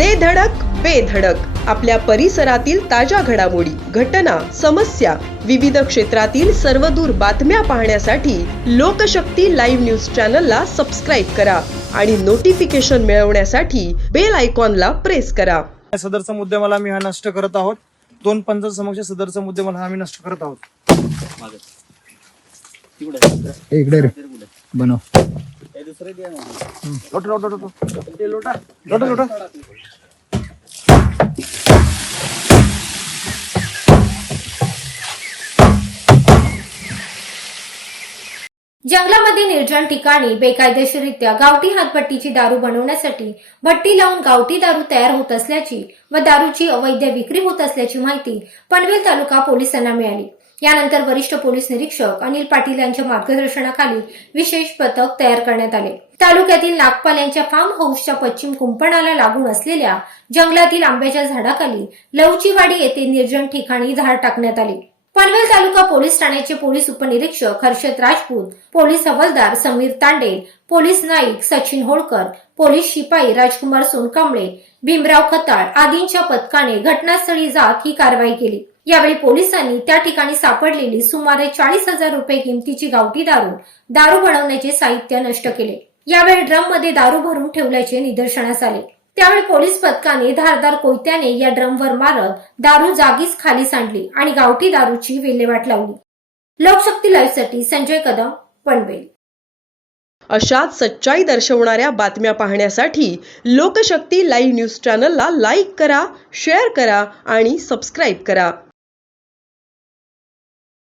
दे धडक बेधडक आपल्या परिसरातील ताज्या घडामोडी घटना समस्या विविध क्षेत्रातील सर्वदूर बातम्या पाहण्यासाठी लोकशक्ती लाईव्ह न्यूज चॅनलला सबस्क्राईब करा आणि नोटिफिकेशन मिळवण्यासाठी बेल आयकॉनला प्रेस करा. सदरचा मुद्देमाला आम्ही हा नष्ट करत आहोत. दोन पंचायत समक्ष सदरचा मुद्देमाला हा आम्ही नष्ट करत आहोत. इकडे रे. बनव. लोटा लोटा लोटा लोटा लोटा जंगलामध्ये निर्जन ठिकाणी बेकायदेशीररित्या गावठी हातभट्टीची दारू बनवण्यासाठी भट्टी लावून गावठी दारू तयार होत असल्याची व दारूची अवैध विक्री होत असल्याची माहिती पनवेल तालुका पोलिसांना मिळाली. यानंतर वरिष्ठ पोलीस निरीक्षक अनिल पाटील यांच्या मार्गदर्शनाखाली विशेष पथक तयार करण्यात आले. तालुक्यातील नागपाल यांच्या फार्म हाऊसच्या पश्चिम कुंपणाला लागून असलेल्या जंगलातील आंब्याच्या झाडाखाली लवचीवाडी येथे निर्जन ठिकाणी झाड टाकण्यात आले. पनवेल तालुका पोलीस ठाण्याचे पोलीस उपनिरीक्षक हर्षद राजपूत पोलीस हवालदार समीर तांडे पोलीस नाईक सचिन होळकर पोलीस शिपाई राजकुमार सोनकांबळे भीमराव खताळ आदींच्या पथकाने घटनास्थळी जात ही कारवाई केली. यावेळी पोलिसांनी त्या ठिकाणी सापडलेली सुमारे चाळीस हजार रुपये किमतीची गावठी दारू दारू बनवण्याचे साहित्य नष्ट केले. यावेळी ड्रममध्ये दारू भरून ठेवल्याचे निदर्शनास आले. त्यावेळी पोलीस पथकाने धारदार कोयत्याने या ड्रमवर मारत दारू जागीच खाली सांडली आणि गावठी दारूची विल्हेवाट लावली. लोकशक्ती लाईव्हसाठी संजय कदम पनवेल अशाच सच्चाई दर्शवणाऱ्या बातम्या पाहण्यासाठी लोकशक्ती लाईव्ह न्यूज चॅनलला लाईक करा शेअर करा आणि सबस्क्राईब करा.